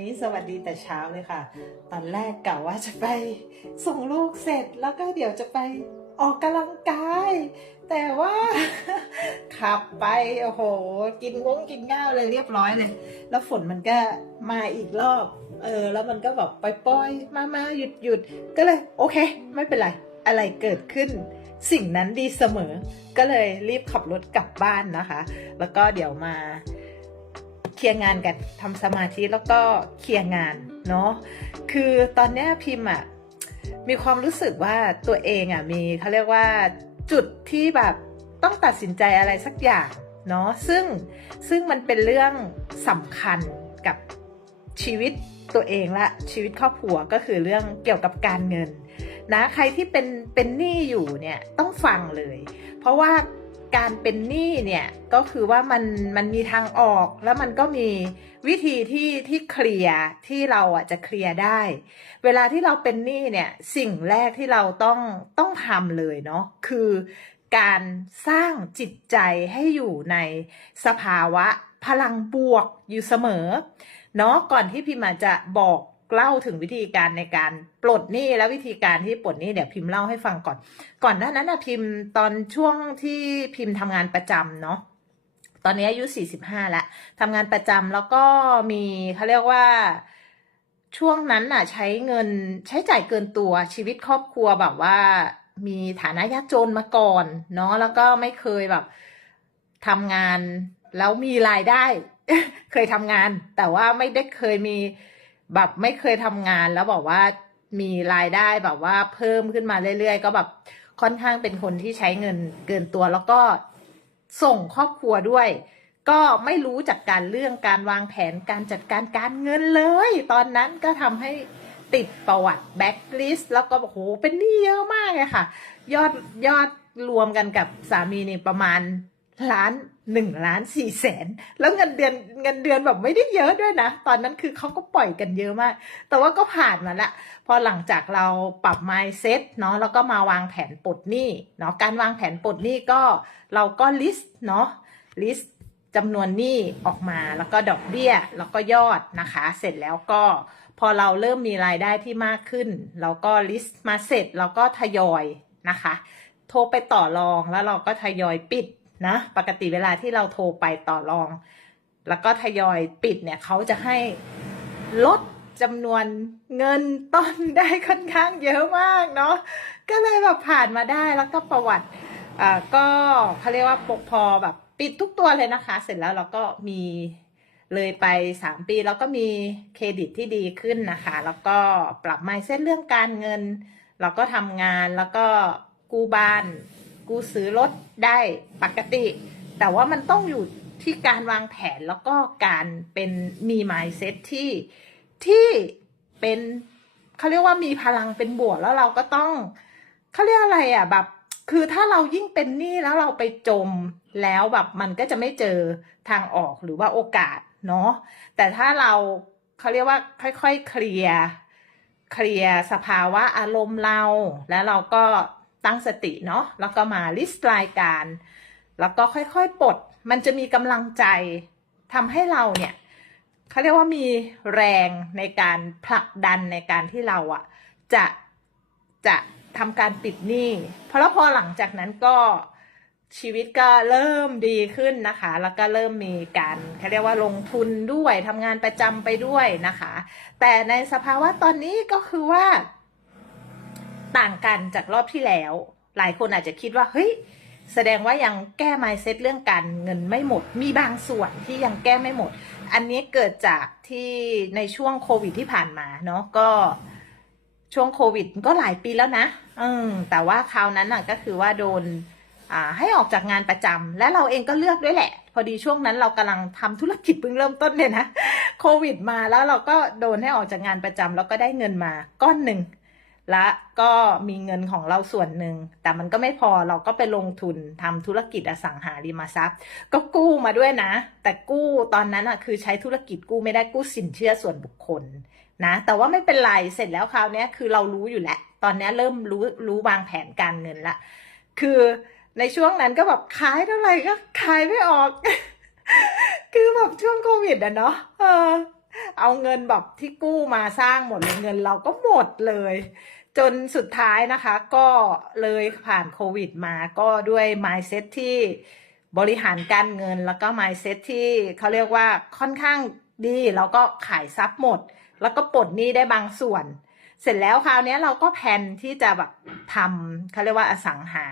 นี้สวัสดีแต่เช้าเลยค่ะ ตอนแรกกะว่าจะไปส่งลูกเสร็จแล้วก็เดี๋ยวจะไปออกกำลังกาย แต่ว่าขับไปโอ้โห กินงงกินง่าวเลยเรียบร้อยเลย แล้วฝนมันก็มาอีกรอบ เออ แล้วมันก็แบบปล่อยๆมามาหยุดหยุดก็เลย โอเค ไม่เป็นไร อะไรเกิดขึ้น สิ่งนั้นดีเสมอ ก็เลยรีบขับรถกลับบ้านนะคะ แล้วก็เดี๋ยวมา เคลียร์งานกันทำสมาธิแล้วก็เคลียร์งานเนาะคือตอนนี้พิมพ์อะมีความรู้สึกว่าตัวเองอะมีเขาเรียกว่าจุดที่แบบต้องตัดสินใจอะไรสักอย่างเนาะซึ่งซึ่งมันเป็นเรื่องสำคัญกับชีวิตตัวเองและชีวิตครอบครัวก็คือเรื่องเกี่ยวกับการเงินนะใครที่เป็นเป็นหนี้อยู่เนี่ยต้องฟังเลย เพราะว่า การเป็นหนี้เนี่ยก็คือว่ามันมันมีทางออกแล้วมันก็มีวิธีที่ที่เคลียร์ที่เราอะจะเคลียร์ได้ เวลาที่เราเป็นหนี้เนี่ยสิ่งแรกที่เราต้องต้องทำเลยเนาะคือการสร้างจิตใจให้อยู่ในสภาวะพลังบวกอยู่เสมอเนาะก่อนที่พิมาจะบอก เล่าถึงวิธีการในการปลดหนี้และวิธีการที่ปลดหนี้เดี๋ยวพิมพ์เล่าให้ฟังก่อน ก่อนหน้านั้นนะพิมพ์ตอนช่วงที่พิมพ์ทำงานประจำเนาะตอนนี้อายุ45แล้วทำงานประจำแล้วก็มีเขาเรียกว่าช่วงนั้นน่ะ ใช้เงินใช้จ่ายเกินตัวชีวิตครอบครัวแบบว่า มีฐานะยากจนมาก่อนเนาะแล้วก็ไม่เคยแบบทำงานแล้วมีรายได้ เคยทำงาน แต่ว่าไม่ได้เคยมี แบบไม่เคยทำงานแล้วบอกว่ามีรายได้แบบว่าเพิ่มขึ้นมาเรื่อยๆ ก็แบบค่อนข้างเป็นคนที่ใช้เงินเกินตัวแล้วก็ส่งครอบครัวด้วย ก็ไม่รู้จากการเรื่องการวางแผนการจัดการการเงินเลย ตอนนั้นก็ทำให้ติดประวัติแบ็คลิสต์แล้วก็บอกโหเป็นหนี้เยอะมากเลยค่ะ ยอดยอดรวมกันกับสามีนี่ประมาณ ล้านหนึ่งล้านสี่แสนแล้วเงินเดือนเงินเดือนแบบไม่ได้เยอะด้วยนะ ตอนนั้นคือเขาก็ปล่อยกันเยอะมาก แต่ว่าก็ผ่านมาละ พอหลังจากเราปรับ mindset เนาะแล้วก็มาวางแผนปลดหนี้เนาะการวางแผนปลดหนี้ก็เราก็ list เนาะ list จำนวนหนี้ออกมาแล้วก็ดอกเบี้ยแล้วก็ยอดนะคะ เสร็จแล้วก็พอเราเริ่มมีรายได้ที่มากขึ้นเราก็ list มาเสร็จเราก็ทยอยนะคะ โทรไปต่อรองแล้วเราก็ทยอยปิด นะ ปกติเวลาที่เราโทรไปต่อรอง แล้วก็ทยอยปิดเนี่ยเขาจะให้ลดจำนวนเงินต้นได้ค่อนข้างเยอะมากเนาะก็เลยแบบผ่านมาได้แล้วก็ประวัติอ่าก็เขาเรียกว่าปกพอแบบปิดทุกตัวเลยนะคะ เสร็จแล้วเราก็มีเลยไปสามปีแล้วก็มีเครดิตที่ดีขึ้นนะคะ แล้วก็ปรับ mindset เรื่องการเงิน เราก็ทำงานแล้วก็กู้บ้าน กูซื้อรถได้ปกติ แต่ว่ามันต้องอยู่ที่การวางแผนแล้วก็การเป็นมี mindset ที่ที่เป็นเขาเรียกว่ามีพลังเป็นบวกแล้วเราก็ต้องเขาเรียกอะไรอะแบบ คือถ้าเรายิ่งเป็นหนี้แล้วเราไปจมแล้วแบบมันก็จะไม่เจอทางออกหรือว่าโอกาสเนาะแต่ถ้าเราเขาเรียกว่าค่อยๆเคลียร์เคลียร์สภาวะอารมณ์เรา แล้วเราก็ ตั้งสติเนาะแล้วก็มาลิสต์รายการ แล้วก็ค่อยๆปลดมันจะมีกำลังใจทำให้เราเนี่ยเขาเรียกว่ามีแรงในการผลักดันในการที่เราอะจะจะทำการปิดหนี้เพราะแล้วพอหลังจากนั้นก็ชีวิตก็เริ่มดีขึ้นนะคะ แล้วก็เริ่มมีการเขาเรียกว่าลงทุนด้วยทำงานประจำไปด้วยนะคะ แต่ในสภาวะตอนนี้ก็คือว่า ต่างกันจากรอบที่แล้ว หลายคนอาจจะคิดว่าเฮ้ยแสดงว่ายังแก้ mindset เรื่องการเงินไม่หมด มีบางส่วนที่ยังแก้ไม่หมด อันนี้เกิดจากที่ในช่วงโควิดที่ผ่านมาเนาะก็ช่วงโควิดก็หลายปีแล้วนะอืมแต่ว่าคราวนั้นน่ะก็คือว่าโดนอ่าให้ออกจากงานประจำและเราเองก็เลือกด้วยแหละ พอดีช่วงนั้นเรากำลังทำธุรกิจเพิ่งเริ่มต้นเลยนะโควิดมาแล้วเราก็โดนให้ออกจากงานประจำแล้วก็ได้เงินมาก้อนหนึ่ง และก็มีเงินของเราส่วนหนึ่ง แต่มันก็ไม่พอเราก็ไปลงทุนทำธุรกิจอสังหาริมทรัพย์ ก็กู้มาด้วยนะ แต่กู้ตอนนั้นอะคือใช้ธุรกิจกู้ไม่ได้กู้สินเชื่อส่วนบุคคลนะ แต่ว่าไม่เป็นไรเสร็จแล้วคราวนี้คือเรารู้อยู่แล้วตอนนี้เริ่มรู้รู้วางแผนการเงินละ คือในช่วงนั้นก็แบบขายเท่าไหร่ก็ขายไม่ออก คือแบบช่วงโควิดอะเนาะเออเอาเงินแบบที่กู้มาสร้างหมดเลยเงินเราก็หมดเลย จนสุดท้ายนะคะ ก็เลยผ่านโควิดมาก็ด้วย mindset ที่บริหารการเงินแล้วก็ mindset ที่เขาเรียกว่าค่อนข้างดี แล้วก็ขายทรัพย์หมด แล้วก็ปลดหนี้ได้บางส่วน เสร็จแล้วคราวนี้เราก็แผนที่จะแบบทำเขาเรียกว่าอสังหา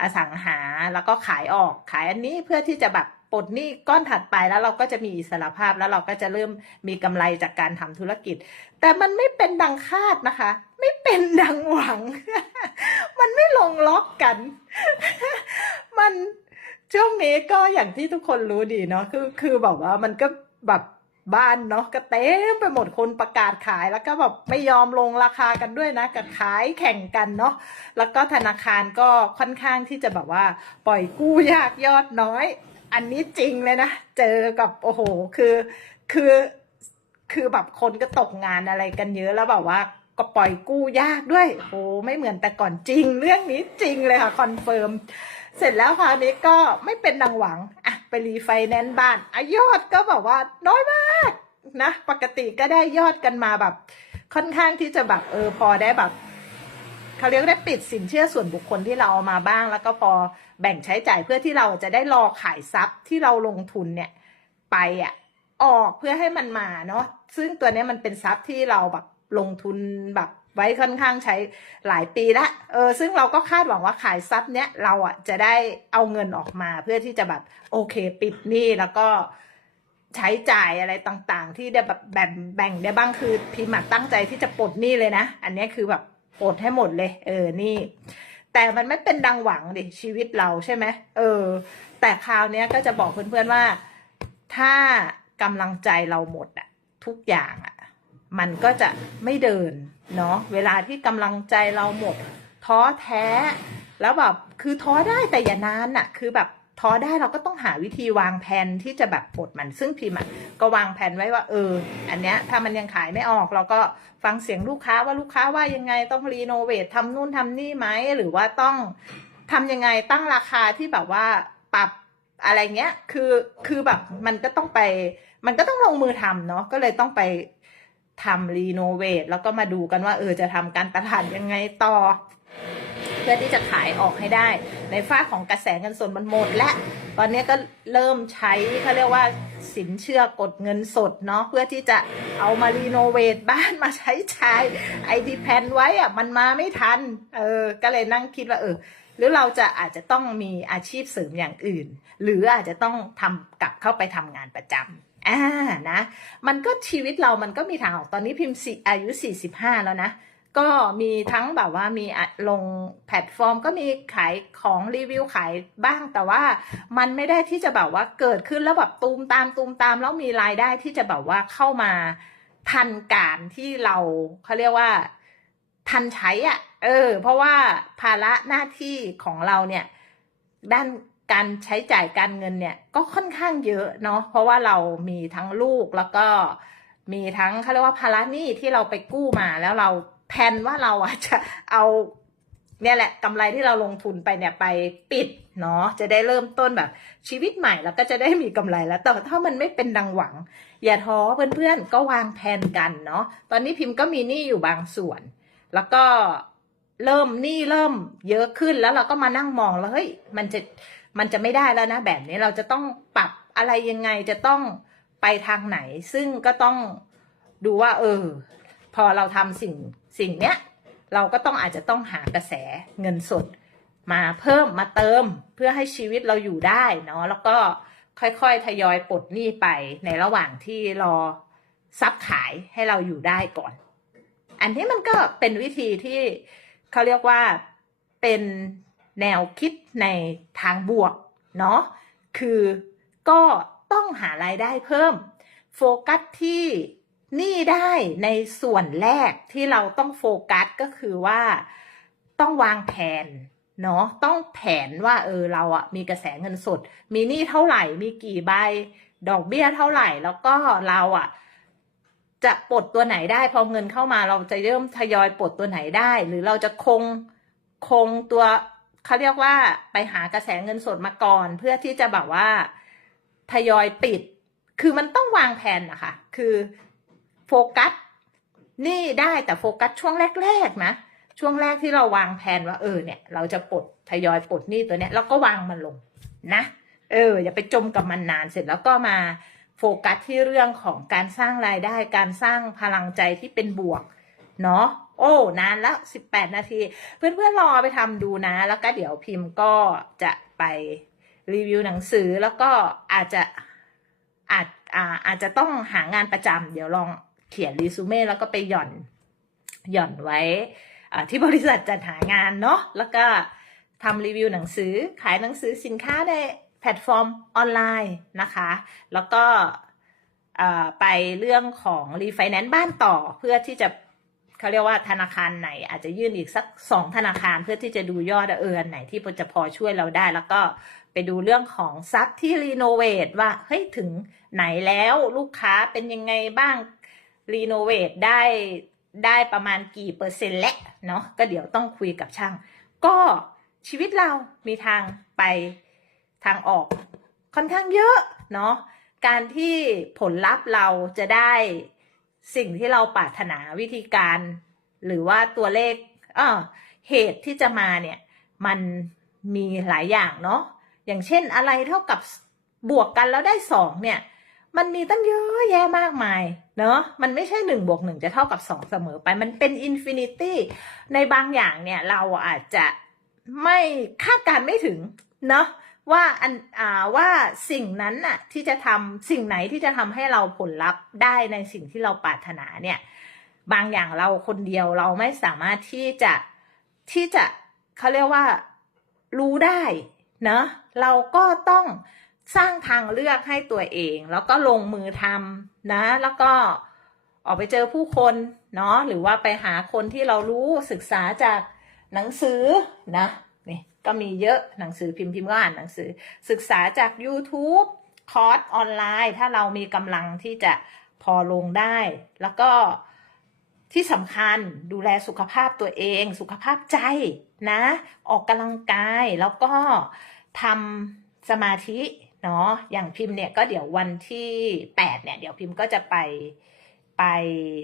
อสังหาแล้วก็ขายออกขายอันนี้เพื่อที่จะแบบ ปลดหนี้ก้อนถัดไปแล้วเราก็จะมีอิสรภาพแล้วเราก็จะเริ่มมีกำไรจากการทำธุรกิจ แต่มันไม่เป็นดังคาดนะคะ ไม่เป็นดังหวัง มันไม่ลงล็อกกัน มันช่วงนี้ก็อย่างที่ทุกคนรู้ดีเนาะคือคือแบบว่ามันก็แบบบ้านเนาะก็เต็มไปหมดคนประกาศขายแล้วก็แบบไม่ยอมลงราคากันด้วยนะกับขายแข่งกันเนาะแล้วก็ธนาคารก็ค่อนข้างที่จะแบบว่า ปล่อยกู้ยากยอดน้อย อันนี้จริงเลยนะ เจอกับโอ้โห คือคือคือแบบคนก็ตกงานอะไรกันเยอะแล้วแบบว่าก็ปล่อยกู้ยากด้วยโอ้ไม่เหมือนแต่ก่อนจริง เรื่องนี้จริงเลยค่ะคอนเฟิร์มเสร็จแล้วคราวนี้ก็ไม่เป็นดังหวังอะไปรีไฟแนนซ์บ้านอยอดก็แบบว่าน้อยมากนะ ปกติก็ได้ยอดกันมาแบบ ค่อนข้างที่จะแบบเออพอได้แบบ เขาเรียกได้ปิดสินเชื่อส่วนบุคคลที่เราเอามาบ้าง แล้วก็พอแบ่งใช้จ่ายเพื่อที่เราจะได้รอขายทรัพย์ที่เราลงทุนเนี่ยไปอะออกเพื่อให้มันมาเนาะซึ่งตัวนี้มันเป็นทรัพย์ที่เราแบบลงทุนแบบไว้ค่อนข้างใช้หลายปีละเออซึ่งเราก็คาดหวังว่าขายทรัพย์เนี้ยเราอะจะได้เอาเงินออกมาเพื่อที่จะแบบโอเคปิดหนี้แล้วก็ใช้จ่ายอะไรต่างๆ ที่ได้แบบแบ่งแบ่งได้บ้างคือพิมพ์ตั้งใจที่จะปลดหนี้เลยนะ อันนี้คือแบบ ปลดให้หมดเลย เออนี่ แต่มันไม่เป็นดังหวังดิชีวิตเราใช่ไหมเออ แต่คราวนี้ก็จะบอกเพื่อนๆว่า ถ้ากำลังใจเราหมดอะทุกอย่างอะมันก็จะไม่เดินเนาะเวลาที่กำลังใจเราหมด ท้อแท้ แล้วแบบคือท้อได้แต่อย่านานอะคือแบบ ท้อได้เราก็ต้องหาวิธีวางแผนที่จะแบบปลดมันซึ่งพิมอะก็วางแผนไว้ว่าเออ อันเนี้ยถ้ามันยังขายไม่ออก เราก็ฟังเสียงลูกค้าว่าลูกค้าว่ายังไงต้องรีโนเวททำนู่นทำนี่ไหมหรือว่าต้องทำยังไงตั้งราคาที่แบบว่าปรับอะไรเงี้ยคือคือแบบมันก็ต้องไป มันก็ต้องลงมือทำเนาะก็เลยต้องไปทำรีโนเวทแล้วก็มาดูกันว่าเออจะทำการตลาดยังไงต่อ พื่อที่จะขายออกให้ได้ ในฝ้าของกระแสเงินสดมันหมดและ ตอนนี้ก็เริ่มใช้เขาเรียกว่าสินเชื่อกดเงินสดเนาะเพื่อที่จะเอามารีโนเวทบ้านมาใช้ใช้ไอที่แพลนไว้อะมันมาไม่ทันเออก็เลยนั่งคิดว่าเออหรือเราจะอาจจะต้องมีอาชีพเสริมอย่างอื่น หรืออาจจะต้องทำกลับเข้าไปทำงานประจำอ่านะ มันก็ชีวิตเรามันก็มีทางออกตอนนี้พิมพ์สี่อายุ 45 แล้วนะ ก็มีทั้งแบบว่ามีลงแพลตฟอร์ม ก็มีขายของรีวิวขายบ้าง แต่ว่ามันไม่ได้ที่จะแบบว่าเกิดขึ้นแล้วแบบตูมตามตูมตามแล้วมีรายได้ที่จะแบบว่าเข้ามาทันการที่เราเขาเรียกว่าทันใช้อะ เออ เพราะว่าภาระหน้าที่ของเราเนี่ย ด้านการใช้จ่ายการเงินเนี่ย ก็ค่อนข้างเยอะเนาะเพราะว่าเรามีทั้งลูกแล้วก็มีทั้งเขาเรียกว่าภาระหนี้ที่เราไปกู้มาแล้วเรา แพลนว่าเราอะจะเอาเนี่ยแหละกำไรที่เราลงทุนไปเนี่ยไปปิดเนาะจะได้เริ่มต้นแบบ ชีวิตใหม่แล้วก็จะได้มีกำไรแล้วแต่ถ้ามันไม่เป็นดังหวัง อย่าท้อเพื่อนๆก็วางแผนกันเนาะตอนนี้พิมพ์ก็มีหนี้อยู่บางส่วน แล้วก็เริ่มหนี้เริ่มเยอะขึ้นแล้วเราก็มานั่งมองแล้วเฮ้ยมันจะมันจะไม่ได้แล้วนะ แบบนี้เราจะต้องปรับอะไรยังไงจะต้องไปทางไหน ซึ่งก็ต้องดูว่า เออ พอเราทำสิ่งสิ่งเนี้ยเราก็ต้องอาจจะต้องหากระแสเงินสด มาเพิ่มมาเติมเพื่อให้ชีวิตเราอยู่ได้เนาะแล้วก็ค่อยๆ ทยอยปลดหนี้ไปในระหว่างที่รอซับขายให้เราอยู่ได้ก่อน อันนี้มันก็เป็นวิธีที่เขาเรียกว่าเป็นแนวคิดในทางบวกเนาะคือก็ต้องหารายได้เพิ่ม โฟกัสที่ นี่ได้ในส่วนแรกที่เราต้องโฟกัสก็คือว่าต้องวางแผนเนาะต้องแผนว่าเออเราอะมีกระแสเงินสด มีหนี้เท่าไหร่มีกี่ใบดอกเบี้ยเท่าไหร่ แล้วก็เราอะจะปลดตัวไหนได้พอเงินเข้ามาเราจะเริ่มทยอยปลดตัวไหนได้ หรือเราจะคงคงตัวเขาเรียกว่าไปหากระแสเงินสดมาก่อน เพื่อที่จะแบบว่าทยอยปิด คือมันต้องวางแผนนะคะคือ โฟกัสนี่ได้แต่โฟกัสช่วงแรก ๆ นะ ช่วงแรกที่เราวางแผนว่าเออเนี่ย เราจะปลดทยอยปลดหนี้ตัวเนี้ยแล้วก็วางมันลงนะเอออย่าไปจมกับมันนานเสร็จแล้วก็มาโฟกัสที่เรื่องของการสร้างรายได้การสร้างพลังใจที่เป็นบวก เนาะโอ้นานแล้วสิบแปดนาที เพื่อนๆรอไปทำดูนะ แล้วก็เดี๋ยวพิมพ์ก็จะไปรีวิวหนังสือแล้วก็อาจจะอาจอาอาจจะต้องหางานประจำเดี๋ยวลอง เขียนรีซูเม่แล้วก็ไปหย่อนหย่อนไว้ที่บริษัทจัดหางานเนาะแล้วก็ทำรีวิวหนังสือขายหนังสือสินค้าในแพลตฟอร์มออนไลน์นะคะ แล้วก็ไปเรื่องของรีไฟแนนซ์บ้านต่อเพื่อที่จะเขาเรียกว่าธนาคารไหน อาจจะยื่นอีกสักสองธนาคารเพื่อที่จะดูยอดเอออันไหนที่จะพอช่วยเราได้ แล้วก็ไปดูเรื่องของซับที่รีโนเวทว่าเฮ้ยถึงไหนแล้วลูกค้าเป็นยังไงบ้าง รีโนเวทได้ได้ประมาณกี่เปอร์เซ็นต์และเนาะก็เดี๋ยวต้องคุยกับช่าง ก็ชีวิตเรามีทางไปทางออกค่อนข้างเยอะเนาะการที่ผลลัพธ์เราจะได้สิ่งที่เราปรารถนาวิธีการ หรือว่าตัวเลขเออเหตุที่จะมาเนี่ย มันมีหลายอย่างเนาะอย่างเช่นอะไรเท่ากับบวกกันแล้วได้สองเนี่ย มันมีตั้งเยอะแยะมากมาย เนาะมันไม่ใช่หนึ่งบวกหนึ่งจะเท่ากับสองเสมอไป มันเป็นอินฟินิตี้ในบางอย่างเนี่ยเราอาจจะไม่คาดการณ์ไม่ถึง เนาะว่าอันอ่าว่าสิ่งนั้นน่ะที่จะทำสิ่งไหนที่จะทำให้เราผลลัพธ์ได้ในสิ่งที่เราปรารถนาเนี่ย บางอย่างเราคนเดียวเราไม่สามารถที่จะที่จะเขาเรียกว่ารู้ได้เนาะเราก็ต้อง สร้างทางเลือกให้ตัวเอง แล้วก็ลงมือทำนะ แล้วก็ออกไปเจอผู้คนเนาะหรือว่าไปหาคนที่เรารู้ศึกษาจากหนังสือนะนี่ก็มีเยอะหนังสือพิมพ์พิมพ์ก็อ่านหนังสือ ศึกษาจาก YouTube คอร์สออนไลน์ ถ้าเรามีกำลังที่จะพอลงได้ แล้วก็ที่สำคัญดูแลสุขภาพตัวเอง สุขภาพใจนะ ออกกำลังกายแล้วก็ทำสมาธิ เนาะอย่างพิมพ์เนี่ยก็เดี๋ยววันที่แปดเนี่ยเดี๋ยวพิมพ์ก็จะไปไป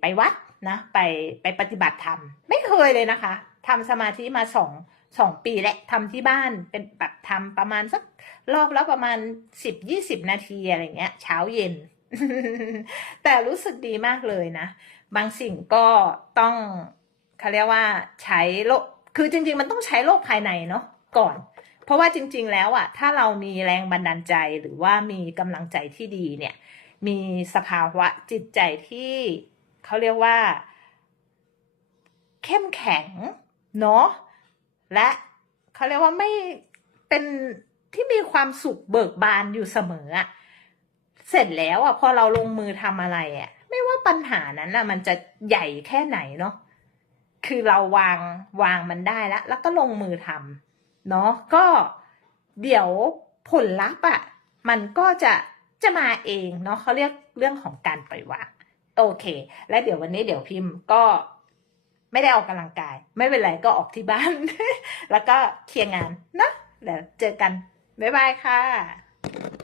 ไปวัดนะไปไปปฏิบัติธรรม ไม่เคยเลยนะคะทำสมาธิมาสองสองปีและทำที่บ้านเป็นแบบทำประมาณสักรอบแล้วประมาณสิบยี่สิบนาทีอะไรเงี้ย เช้าเย็น แต่รู้สึกดีมากเลยนะ บางสิ่งก็ต้องเขาเรียกว่าใช้โลกคือจริง ๆ มันต้องใช้โลกภายในเนาะก่อน เพราะว่าจริง ๆ แล้วอะถ้าเรามีแรงบันดาลใจหรือว่ามีกำลังใจที่ดีเนี่ย มีสภาวะจิตใจที่เขาเรียกว่า เข้มแข็งเนาะและเขาเรียกว่าไม่เป็นที่มีความสุขเบิกบานอยู่เสมอเสร็จแล้วอะพอเราลงมือทำอะไรอะไม่ว่าปัญหานั้นอะ มันจะใหญ่แค่ไหนเนาะคือเราวางวางมันได้แล้ว แล้วก็ลงมือทำ เนาะก็เดี๋ยวผลลัพธ์อะมันก็จะจะมาเองเนาะเขาเรียกเรื่องของการปล่อยวางโอเค และเดี๋ยววันนี้เดี๋ยวพิมพ์ก็ไม่ได้ออกกำลังกาย ไม่เป็นไรก็ออกที่บ้าน แล้วก็เคลียร์งานนะเดี๋ยวเจอกัน บ๊ายบายค่ะ